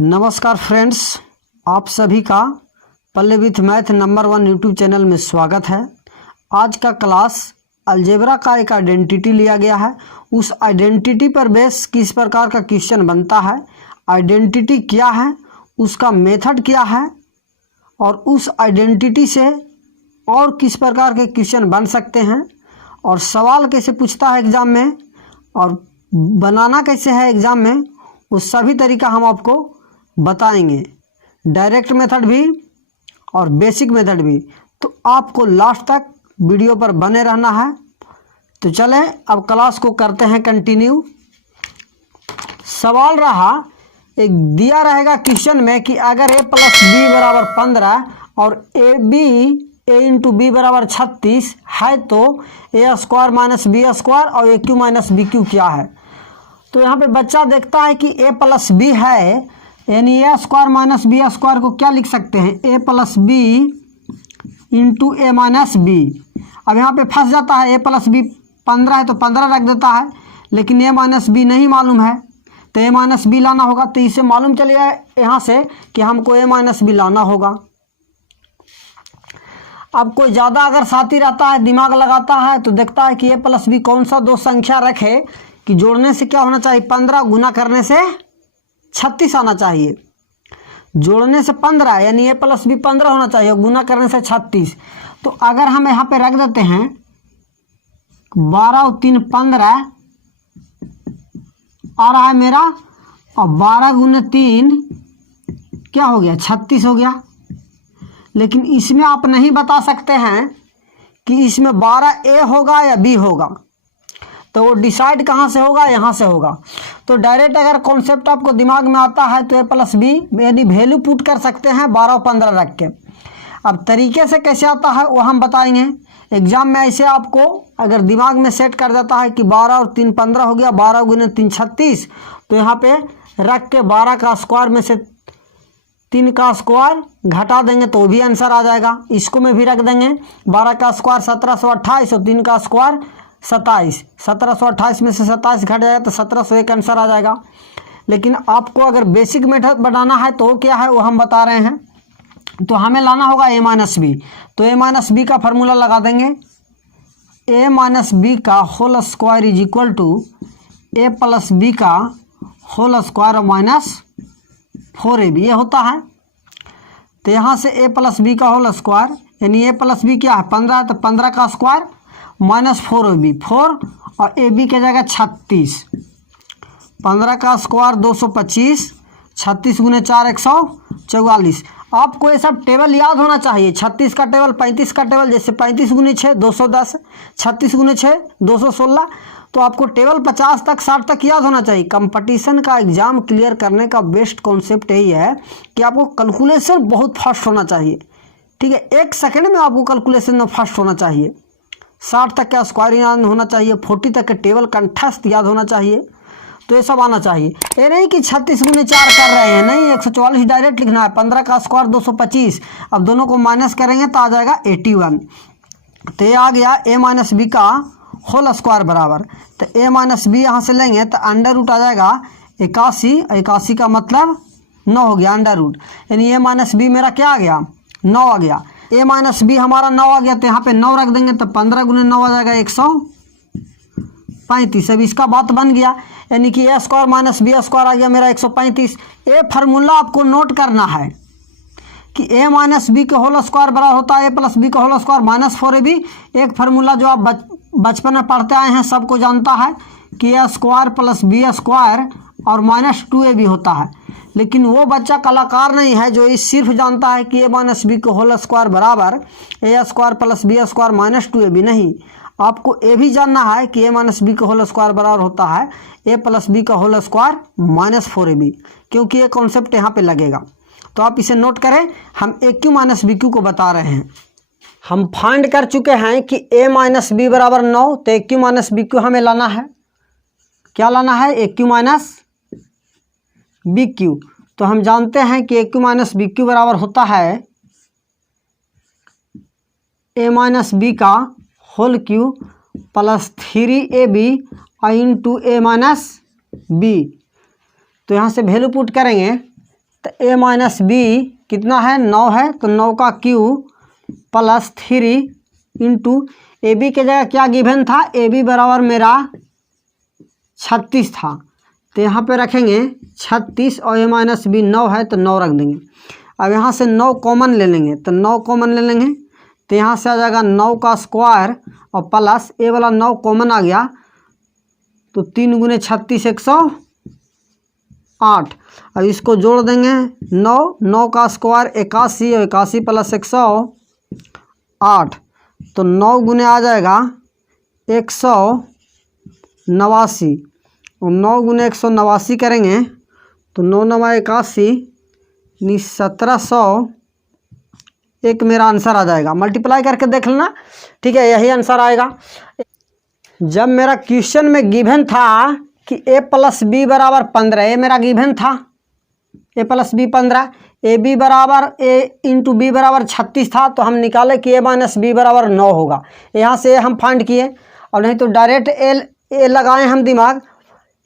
नमस्कार फ्रेंड्स, आप सभी का पल्ले with math number 1 YouTube channel में स्वागत है। आज का क्लास अलजेब्रा का एक आइडेंटिटी लिया गया है। उस आइडेंटिटी पर बेस किस प्रकार का क्वेश्चन बनता है, आइडेंटिटी क्या है, उसका मेथड क्या है और उस आइडेंटिटी से और किस प्रकार के क्वेश्चन बन सकते हैं और सवाल कैसे पूछता है एग्ज़ाम में और बनाना कैसे है एग्ज़ाम में, उस सभी तरीका हम आपको बताएंगे। डायरेक्ट मेथड भी और बेसिक मेथड भी। तो आपको लास्ट तक वीडियो पर बने रहना है। तो चलें अब क्लास को करते हैं कंटिन्यू। सवाल रहा, एक दिया रहेगा क्वेश्चन में कि अगर a + b = 15 और a इंटू बी बराबर 36 है तो a² - b² और aq - bq क्या है। तो यहाँ पे बच्चा देखता है कि a + b है, यानी a² - b² को क्या लिख सकते हैं, a + b into a - b। अब यहाँ पे फंस जाता है, a + b 15 है तो 15 रख देता है, लेकिन a - b नहीं मालूम है तो a - b लाना होगा। तो इसे मालूम चल गया यहाँ से कि हमको a - b लाना होगा। अब कोई ज़्यादा अगर साथी रहता है, दिमाग लगाता है तो देखता है कि a + b कौन सा दो संख्या रखे कि जोड़ने से क्या होना चाहिए, 15 गुना करने से 36 आना चाहिए। जोड़ने से 15 यानी a + b 15 होना चाहिए, गुना करने से 36। तो अगर हम यहाँ पे रख देते हैं 12 और 3 15 आ रहा है मेरा, और 12 गुने 3 क्या हो गया, 36 हो गया। लेकिन इसमें आप नहीं बता सकते हैं कि इसमें 12 a होगा या b होगा, तो वो डिसाइड कहाँ से होगा, यहाँ से होगा। तो डायरेक्ट अगर कॉन्सेप्ट आपको दिमाग में आता है तो a + b यानी वैल्यू पुट कर सकते हैं 12 और 15 रख के। अब तरीके से कैसे आता है वो हम बताएंगे एग्जाम में। ऐसे आपको अगर दिमाग में सेट कर देता है कि 12 और 3 15 हो गया, 12 गुने 3 36, तो यहाँ पे रख के 12 का स्क्वायर में से 3 का स्क्वायर घटा देंगे तो भी आंसर आ जाएगा। इसको में भी रख देंगे 12 का स्क्वायर 1728 और 3 का स्क्वायर 27, 1728 में से 27 घट जाएगा तो 1701 आंसर आ जाएगा। लेकिन आपको अगर बेसिक मेथड बनाना है तो क्या है वो हम बता रहे हैं। तो हमें लाना होगा a - b। तो a - b का फार्मूला लगा देंगे, a - b का whole square is equal to a + b का होल स्क्वायर माइनस 4ab, ये होता है। तो यहाँ से a + b का होल स्क्वायर यानी a + b क्या है, 15 है तो 15 का स्क्वायर माइनस 4ab, 4 और ab की जगह 36, 15 का स्क्वायर 225, 36 गुने 4 144। आपको ये सब टेबल याद होना चाहिए, 36 का टेबल, 35 का टेबल, जैसे 35 गुने 6 210, 36 गुने 6 216। तो आपको टेबल 50 तक 60 तक याद होना चाहिए। कंपटीशन का एग्जाम क्लियर करने का बेस्ट कॉन्सेप्ट यही है कि आपको कैलकुलेशन बहुत फास्ट होना चाहिए। ठीक है, 1 सेकंड में आपको कैलकुलेशन में फास्ट होना चाहिए। 60 तक का स्क्वायर याद होना चाहिए, 40 तक के टेबल कंठस्थ याद होना चाहिए। तो ये सब आना चाहिए। ये नहीं कि 36 गुने 4 कर रहे हैं, नहीं, 144 डायरेक्ट लिखना है। 15 का स्क्वायर 225, अब दोनों को माइनस करेंगे तो आ जाएगा 81। तो ये आ गया a - b का होल स्क्वायर बराबर। तो a - b यहाँ से लेंगे तो अंडर रूट आ जाएगा 81, 81 का मतलब 9 हो गया अंडर रूट, यानी a - b मेरा क्या आ गया, 9 आ गया। a - b हमारा 9 आ गया तो यहाँ पे 9 रख देंगे तो 15 गुने 9 आ जाएगा 135। अब इसका बात बन गया, यानी कि a² - b² आ गया मेरा 135। ये फार्मूला आपको नोट करना है कि a - b के होल स्क्वायर बराबर होता है a + b का होल स्क्वायर माइनस 4ab। एक फार्मूला जो आप बचपन में पढ़ते आए हैं, सबको जानता है कि a² + b² और माइनस 2ab होता है। लेकिन वो बच्चा कलाकार नहीं है जो इस सिर्फ जानता है कि a - b के होल स्क्वायर बराबर a² + b² माइनस 2ab। नहीं, आपको ये भी जानना है कि a - b का होल स्क्वायर बराबर होता है a + b का होल स्क्वायर माइनस 4ab, क्योंकि ये कॉन्सेप्ट यहाँ पे लगेगा। तो आप इसे नोट करें, हम aq - bq को बता रहे हैं। हम फाइंड कर चुके हैं कि a - b बराबर 9, तो aq - bq हमें लाना है। क्या लाना है, aq - bq। तो हम जानते हैं कि aq - bq बराबर होता है a - b का whole cube plus 3ab into a - b। तो यहाँ से वैल्यू पुट करेंगे तो a माइनस बी कितना है 9 है, तो 9 का cube plus 3 into a b के जगह क्या गिवन था, ए बी बराबर मेरा 36 था, तो यहाँ पे रखेंगे 36 और a माइनस बी 9 है तो 9 रख देंगे। अब यहाँ से 9 कॉमन ले लेंगे, तो 9 कॉमन ले लेंगे तो यहाँ से आ जाएगा 9 का स्क्वायर और प्लस ए वाला 9 कॉमन आ गया, तो 3 गुने 36 108। अब इसको जोड़ देंगे 9 का स्क्वायर 81 और 81 प्लस 108, तो 9 गुने आ जाएगा 189 और 9 गुने 189 करेंगे तो 9 9 81 1700 एक मेरा आंसर आ जाएगा। मल्टीप्लाई करके देख लेना, ठीक है, यही आंसर आएगा। जब मेरा क्वेश्चन में गिवन था कि a प्लस बी बराबर 15, ये मेरा गिवन था a plus b 15, a b बराबर a इंटू बी बराबर 36 था, तो हम निकाले कि a माइनस बी बराबर 9 होगा। यहाँ से हम फाइंड किए, और नहीं तो डायरेक्ट ए लगाए हम दिमाग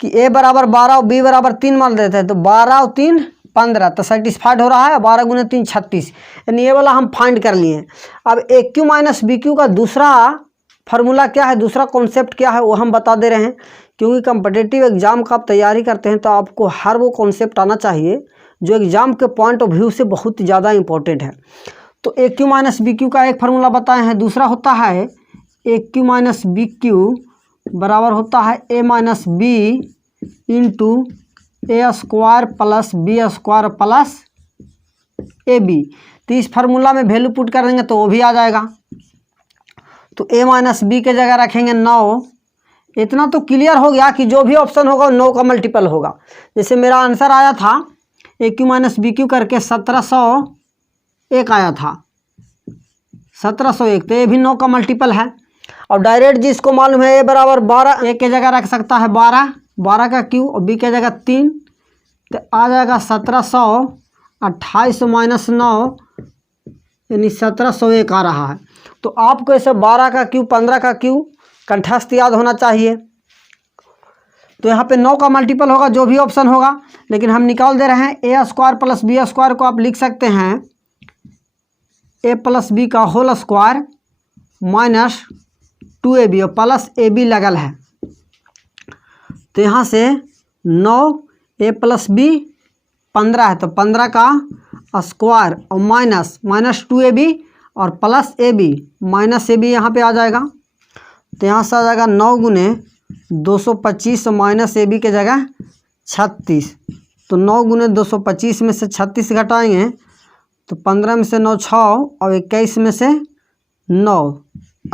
कि a बराबर 12 और b बराबर 3 मान देते हैं, तो 12 और 3 15, तो सेटिस्फाइड हो रहा है। 12 गुने 3 36, यानी ये वाला हम फाइंड कर लिए। अब ए क्यू माइनस बी क्यू का दूसरा फार्मूला क्या है, दूसरा कॉन्सेप्ट क्या है, वो हम बता दे रहे हैं, क्योंकि कम्पिटिटिव एग्जाम का आप तैयारी करते हैं तो आपको हर वो कॉन्सेप्ट आना चाहिए जो एग्जाम के पॉइंट ऑफ व्यू से बहुत ज़्यादा इंपॉर्टेंट है। तो a cube minus b cube का एक फार्मूला बताए हैं, दूसरा होता है a cube minus b cube बराबर होता है a minus b into a square plus b square plus a b. तो इस फार्मूला में वैल्यू पुट कर देंगे तो वो भी आ जाएगा। तो ए माइनस बी के जगह रखेंगे 9। इतना तो क्लियर हो गया कि जो भी ऑप्शन होगा 9 का मल्टीपल होगा। जैसे मेरा आंसर आया था ए क्यू माइनस बी क्यू करके 1701 आया था, 1701, तो ये भी 9 का मल्टीपल है। और डायरेक्ट जिसको मालूम है ए बराबर 12, ए के जगह रख सकता है 12 का क्यू और बी के जगह 3, तो आ जाएगा 1728 माइनस 9 यानी 1701 आ रहा है। तो आपको ऐसे 12 का क्यू 15 का क्यू कंठस्थ याद होना चाहिए। तो यहाँ पे 9 का मल्टीपल होगा जो भी ऑप्शन होगा, लेकिन हम निकाल दे रहे हैं a square plus b square को आप लिख सकते हैं ए प्लस बी का होल स्क्वायर माइनस 2ab और प्लस ए बी लगल है। तो यहाँ से 9 ए प्लस बी 15 है, तो 15 का स्क्वायर और माइनस 2ab और plus a b minus a b यहाँ पर आ जाएगा। तो यहाँ से आ जाएगा 9 गुने 225 माइनस ए बी के जगह 36, तो 9 गुने 225 में से 36 घटाएंगे तो 15 में से 9 6 और 21 में से 9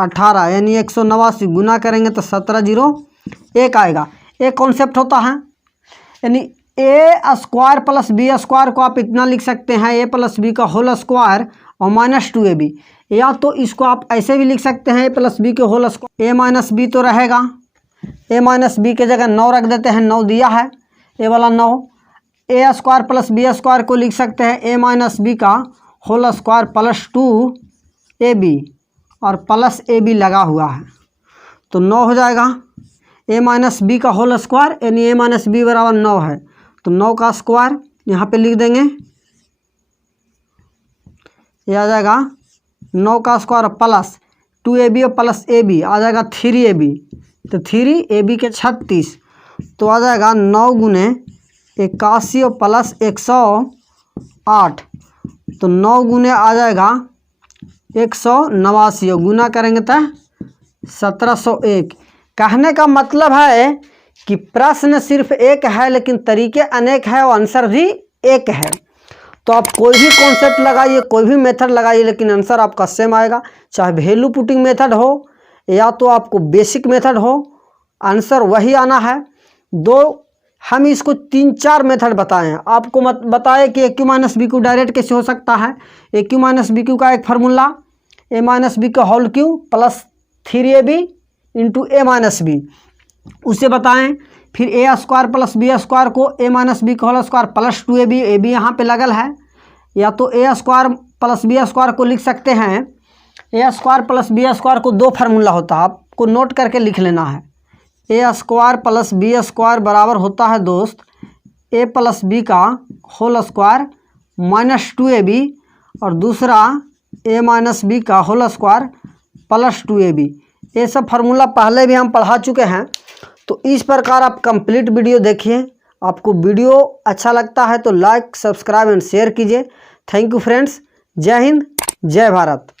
18 यानी 189 गुना करेंगे तो 1701 आएगा। एक कॉन्सेप्ट होता है, यानी ए स्क्वायर प्लस बी स्क्वायर को आप इतना लिख सकते हैं ए प्लस बी का होल स्क्वायर और माइनस 2ab, या तो इसको आप ऐसे भी लिख सकते हैं ए प्लस बी के होल स्क्वायर। ए माइनस बी तो रहेगा, ए माइनस बी के जगह 9 रख देते हैं, 9 दिया है ए वाला 9। ए स्क्वायर प्लस बी स्क्वायर को लिख सकते हैं ए माइनस बी का होल स्क्वायर प्लस 2ab और प्लस ए बी लगा हुआ है, तो 9 हो जाएगा। ए माइनस बी का होल स्क्वायर यानी ए माइनस बी बराबर 9 है, तो 9 का स्क्वायर यहाँ पे लिख देंगे, ये आ जाएगा 9 का स्क्वायर प्लस 2ab और प्लस ए बी आ जाएगा 3ab, तो 3ab के 36, तो आ जाएगा 9 गुने 81 और प्लस 108, तो 9 गुने आ जाएगा 189 और गुना करेंगे तो 1701। कहने का मतलब है कि प्रश्न सिर्फ एक है लेकिन तरीके अनेक है और आंसर भी एक है। तो आप कोई भी कॉन्सेप्ट लगाइए, कोई भी मेथड लगाइए, लेकिन आंसर आपका सेम आएगा। चाहे वैल्यू पुटिंग मेथड हो या तो आपको बेसिक मेथड हो, आंसर वही आना है। हम इसको 3-4 मेथड बताए हैं, आपको बताए कि a cube minus b cube direct कैसे हो सकता है। A cube minus b cube का एक फार्मूला ए माइनस बी का whole cube plus 3ab into a minus b, उसे बताएं। फिर a square plus b square को ए माइनस बी का whole square plus 2ab, a b यहाँ पर लगल है, या तो a square plus b square को लिख सकते हैं। A square plus b square को 2 फार्मूला होता है, आपको नोट करके लिख लेना है। ए स्क्वायर प्लस बी स्क्वायर बराबर होता है दोस्त ए प्लस बी का होल स्क्वायर माइनस 2ab और दूसरा a माइनस बी का होल स्क्वायर प्लस 2ab। ये सब फार्मूला पहले भी हम पढ़ा चुके हैं। तो इस प्रकार आप कंप्लीट वीडियो देखिए। आपको वीडियो अच्छा लगता है तो लाइक, सब्सक्राइब एंड शेयर कीजिए। Thank you friends. जय हिंद, जय भारत।